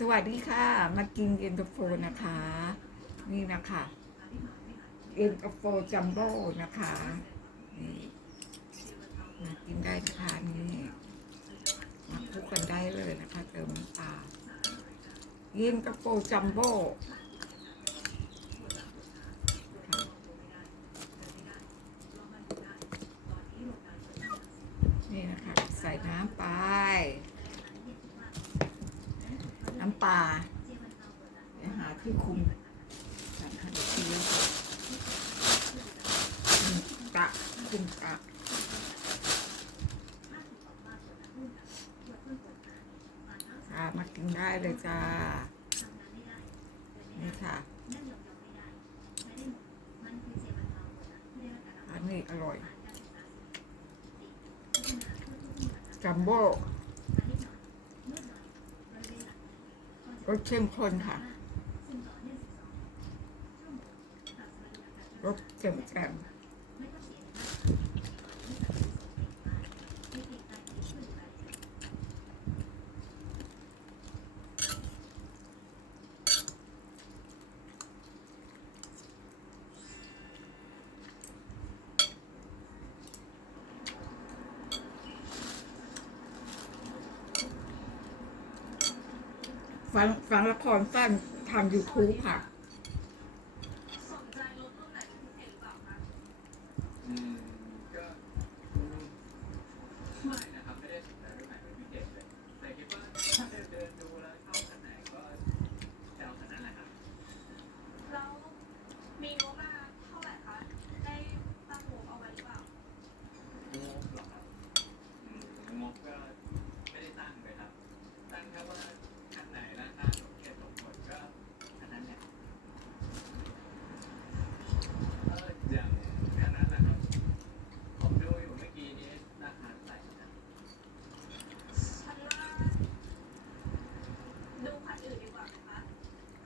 สวัสดีค่ะ มากินเย็นตาโฟนะคะ นี่นะคะเย็นตาโฟจัมโบ้นะคะนี่มากินได้นะคะนี่มาคุกกันได้เลยนะคะ เติมน้ำตาเย็นตาโฟจัมโบ้ค่ะนี่นะคะ ใส่น้ำไป น้ำ ปลาหาที่คุมสั่งหาทีแล้วคุมกะคุมกะค่ะมากินได้เลยจ้า นี่ค่ะอันนี้อร่อยจัมโบ้ รสเข้มข้นค่ะ รสเค็มแกม ฟังฟังละครสั้นทาง YouTube ค่ะ อืมก็ไม่นะครับไม่ได้สนใจเรื่องไหนเป็นพิเศษเลยแต่คิดว่าถ้าเดินเดินดูแล้วชอบคันไหนก็จะเอาคันนั้นแหละครับ แล้วมีงบมาเท่าไหร่คะ ได้ตั้งงบเอาไว้หรือเปล่า งบเหรอครับอืมงบก็ไม่ได้ตั้งเลยครับ ตั้งแค่ว่าคันไหนราคาสมเหตุสมผลก็คันนั้นแหละเอออย่างคันนั้นนะครับผมดูอยู่เมื่อกี้นี้ราคาเท่าไหร่นะ ฉันว่าดูคันอื่นดีกว่าไหมคะ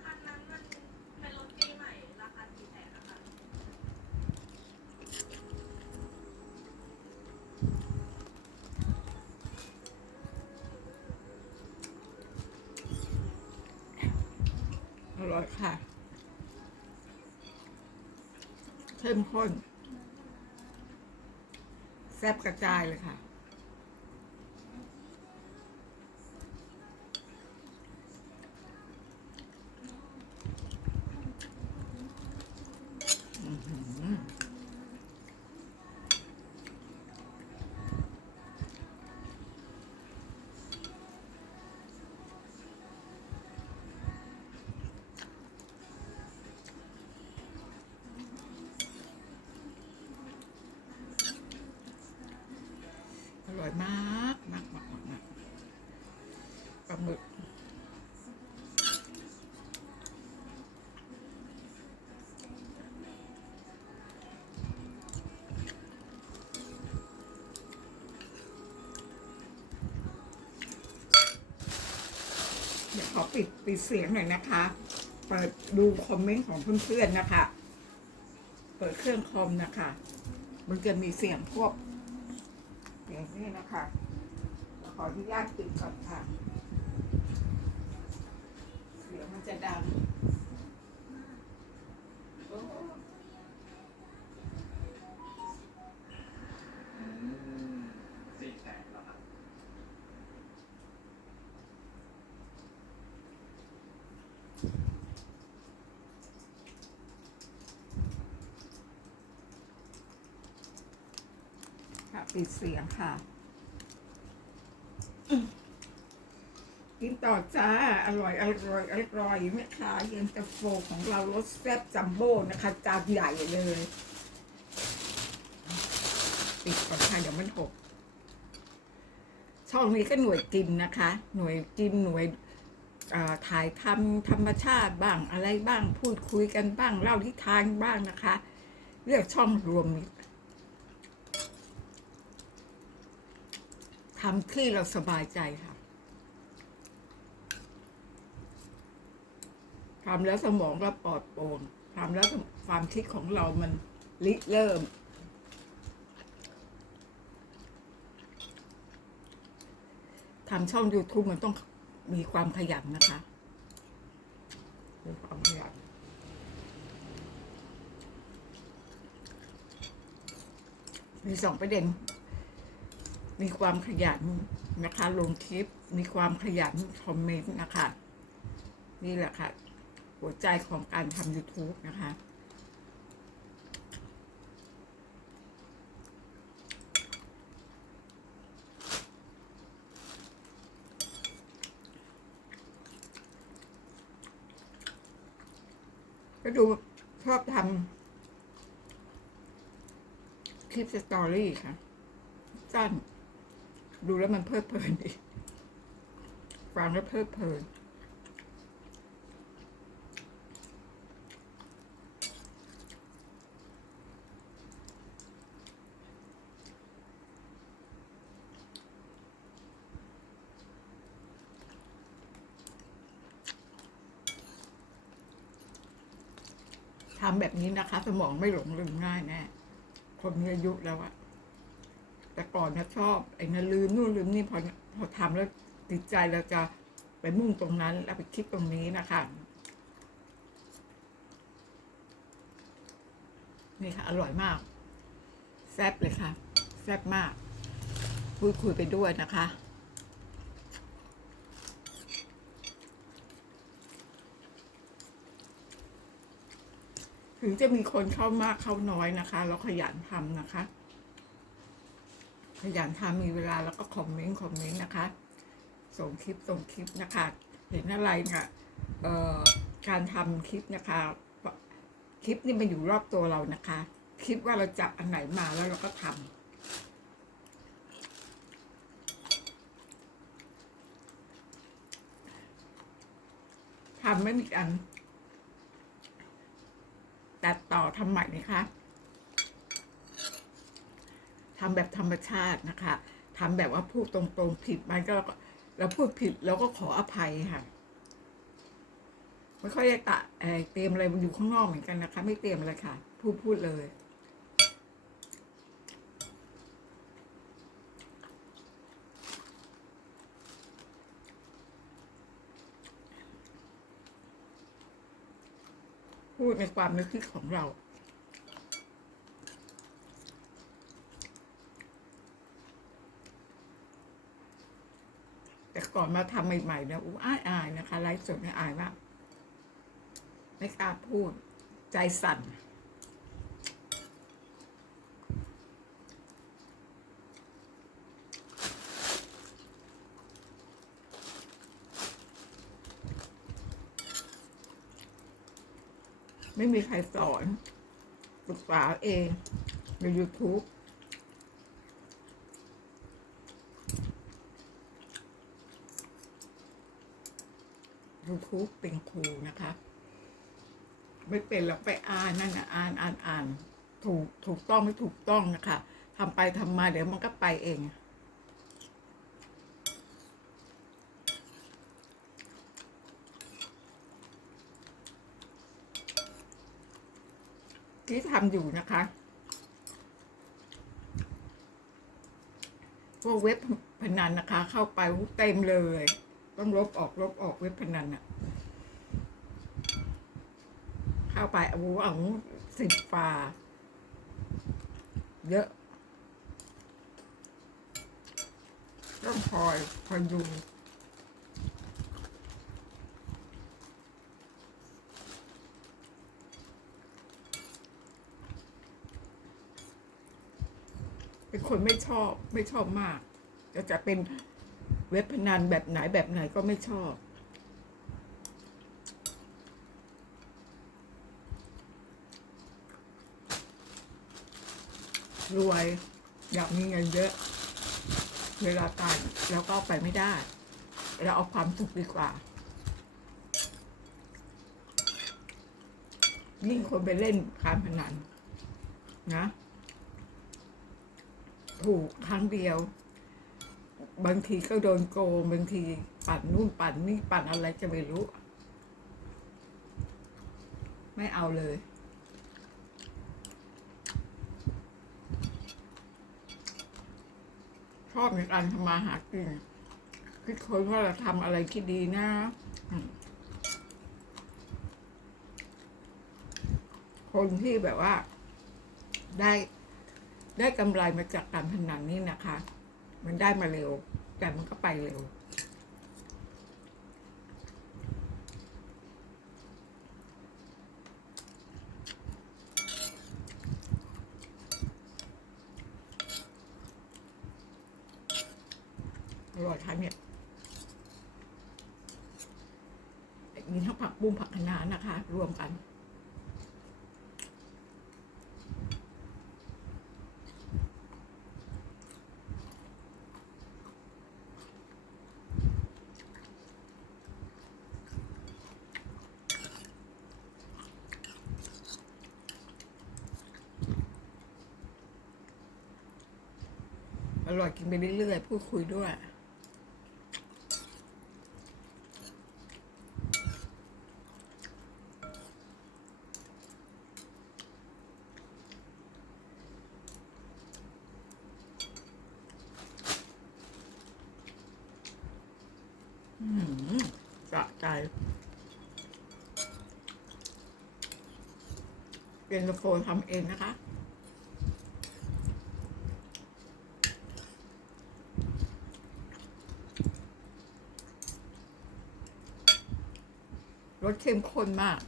คันนั้นมันเป็นรถปีใหม่ราคาสี่แสนนะคะ อร่อยค่ะ เข้มข้น แซ่บกระจายเลยค่ะ อยมากมากมากมากปลาหมึกเดี๋ยวขอปิดปิดเสียงหน่อยนะคะเปิดดูคอมเมนต์ของเพื่อนๆนะคะ เปิดเครื่องคอมนะคะ มันจะมีเสียงพวก นี่นะคะขออนุญาตปิดก่อนค่ะ เดี๋ยวมันจะดังโอ้ อืมสี่แสนแล้วครับ ค่ะ ปิดเสียงค่ะ กินต่อจ้า อร่อย อร่อย อร่อยแม่ค้าเย็นตาโฟของเรารสแซ่บจัมโบ้นะคะ จานใหญ่เลย ปิดก่อนค่ะเดี๋ยวมันหก ช่องนี้ก็หน่วยกินนะคะ หน่วยกินหน่วยถ่ายทำธรรมชาติบ้างอะไรบ้างพูดคุยกันบ้างเล่าทิทานบ้างนะคะเรียกช่องรวมมิตรำที่เราสบายใจค่ะทำแล้วสมองเราปลอดโปร่งทำแล้วความคิดของเรามันริเริ่ม ทำช่อง YouTube มันต้องมีความขยันนะคะเมีความขยันมีสองประเด็น มีความขยันนะคะ ลงคลิปมีความขยันคอมเมนต์นะคะ นี่แหละค่ะ หัวใจของการทำ YouTube นะคะ ก็ดูชอบทำคลิปสตอรี่ค่ะ สั้น ดูแล้วมันเพลิดเพลินดีฟังแล้วเพลิดเพลินทำแบบนี้นะคะ สมองไม่หลงลืมง่ายแน่คนมีอายุแล้วอะ แต่ก่อนนะชอบไอ้นั่นลืมนู่นลืมนี่พอพอทำแล้วติดใจเราจะไปมุ่งตรงนั้น แล้วไปคิดตรงนี้นะคะนี่ค่ะ อร่อยมาก แซ่บเลยค่ะ แซ่บมากพูดคุยไปด้วยนะคะถึงจะมีคนเข้ามากเข้าน้อยนะคะ เราขยันทำนะคะ ขยันทำมีเวลาแล้วก็คอมเมนต์คอมเมนต์นะคะ ส่งคลิปส่งคลิปนะคะ เห็นอะไรเนี่ยเอ่อการทำคลิปนะคะ คลิปนี่มันอยู่รอบตัวเรานะคะคิดว่าเราจับอันไหนมาแล้วเราก็ทำทำไม่มีอันตัดต่อทำใหม่นะคะ ทำแบบธรรมชาตินะคะทำแบบว่าพูดตรงๆผิดมันก็เราพูดผิดเราก็ขออภัยค่ะไม่ค่อยได้ตะเเตรียมอะไรมันอยู่ข้างนอกเหมือนกันนะคะ ไม่เตรียมอะไรค่ะ พูดพูดเลย พูดในความนึกคิดของเรา ก่อนมาทำใหม่ๆนี่ยอู้อายอายนะคะไลฟ์สดเนี่ยอายมากไม่กล้าพูด ใจสั่นไม่มีใครสอน ศึกษาเองใน YouTube YouTube เป็นครูนะคะ ไม่เป็นแล้วไปอ่านนั่นอ่านอ่านอ่านถูกถูกต้องไม่ถูกต้องนะคะทำไปทำมาเดี๋ยวมันก็ไปเองที่ทำอยู่นะคะพวกเว็บพนันนะคะ เข้าไปเต็มเลย ต้องลบออกลบออกเว็บพนันอะ เข้าไปเอาเอาสิบฝาเยอะต้องคอยคอยดูเป็นคนไม่ชอบไม่ชอบมาก จะจะเป็นเว็บพนันแบบไหนแบบไหนก็ไม่ชอบ รวย อยากมีเงินเยอะ เวลาตายแล้วก็ไปไม่ได้ เราเอาความสุขดีกว่า ยิ่งคนไปเล่นการพนันนะ ถูกครั้งเดียว บางทีก็โดนโกงบางทีปั่นนู่นปั่นนี่ปั่นอะไรจะไม่รู้ ไม่เอาเลย ชอบในการทำมาหากินคิดค้นว่าเราทำอะไรที่ดีนะคนที่แบบว่า ได้ได้กำไรมาจากการพนันนี่นะคะ มันได้มาเร็ว แต่มันก็ไปเร็ว อร่อยค่ะเนี่ยมีทั้งผักบุ้งผักคะน้านะคะ รวมกัน อร่อยกินไปเรื่อยๆพูดคุยด้วย อืมสะใจ เย็นตาโฟทำเองนะคะ รสเข้มข้นมาก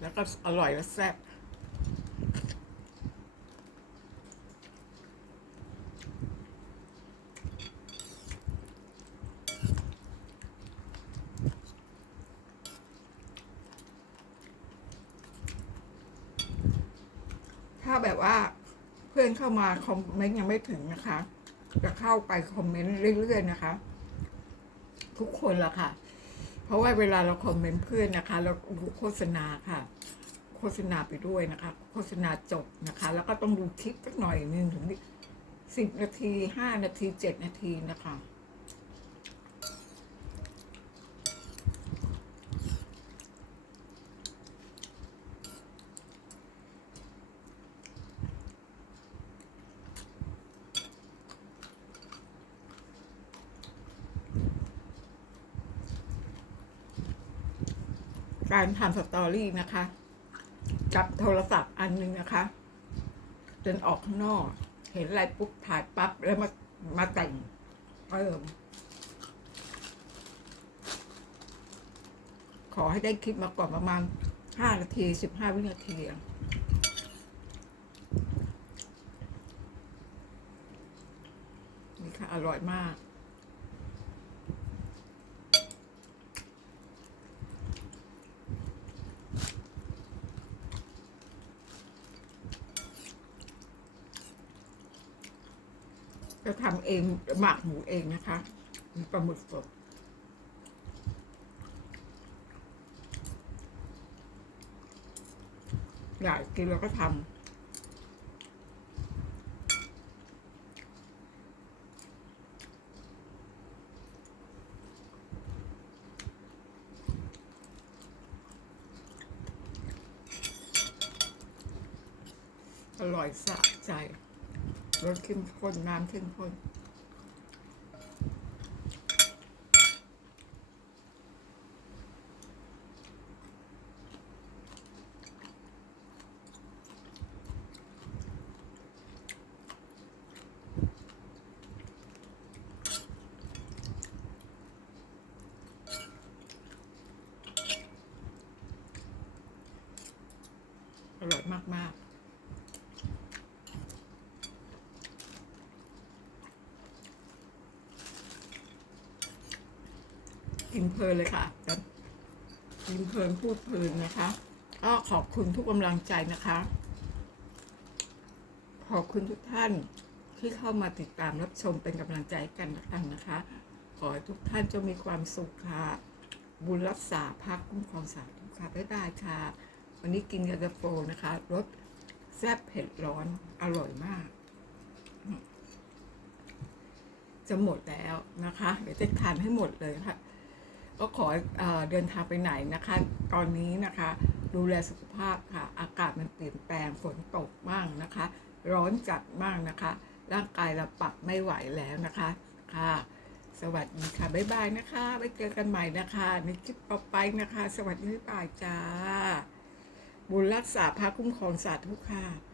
แล้วก็อร่อยและแซ่บ ถ้าแบบว่าเพื่อนเข้ามาคอมเมนต์ยังไม่ถึงนะคะ จะเข้าไปคอมเมนต์เรื่อยๆนะคะ ทุกคนละค่ะ เพราะว่าเวลาเราคอมเมนต์เพื่อนนะคะเราดูโฆษณาค่ะ โฆษณาไปด้วยนะคะ โฆษณาจบนะคะ แล้วก็ต้องดูคลิปสักหน่อยหนึ่งถึงสิบนาทีห้านาทีเจ็ดนาทีนะคะ การทำสตอรี่นะคะจับโทรศัพท์อันหนึงนะคะเดินออกข้างนอก เห็นอะไรปุ๊บถ่ายปั๊บแล้วมามาแต่งเพิ่มขอให้ได้คลิปมาก่อนประมาณห้านาทีสิบห้าวินาทีนี่ค่ะ อร่อยมาก จะทำเอง หมักหมูเองนะคะปลาหมึกสดอยากกินเราก็ทำอร่อยสะใจรสเข้มข้นน้ำเข้มข้น กินเพลินเลยค่ะกินเพลินพูดเพลินนะคะ ก็ขอบคุณทุกกำลังใจนะคะ ขอบคุณทุกท่านที่เข้ามาติดตามรับชมเป็นกำลังใจกันและกันนะคะ ขอให้ทุกท่านจะมีความสุขค่ะ บุญรักษาพักคุ้มครองสาธุค่ะบ๊ายบายค่ะ วันนี้กินยาตาโฟนะคะรสแซ่บเผ็ดร้อนอร่อยมาก จะหมดแล้วนะคะ เดี๋ยวจะทานให้หมดเลยค่ะ ก็ขอเอเดินทางไปไหนนะคะ ตอนนี้นะคะ ดูแลสุขภาพค่ะ อากาศมันเปลี่ยนแปลงฝนตกมากนะคะ ร้อนจัดมากนะคะ ร่างกายเราปรับไม่ไหวแล้วนะคะค่ะ สวัสดีค่ะ บ๊ายบายนะคะไว้เจอกันใหม่นะคะ ในคลิปต่อไปนะคะ สวัสดีบ๊ายบายจ้า บุบุญรักษาพระคุ้มครองสาธุค่ะ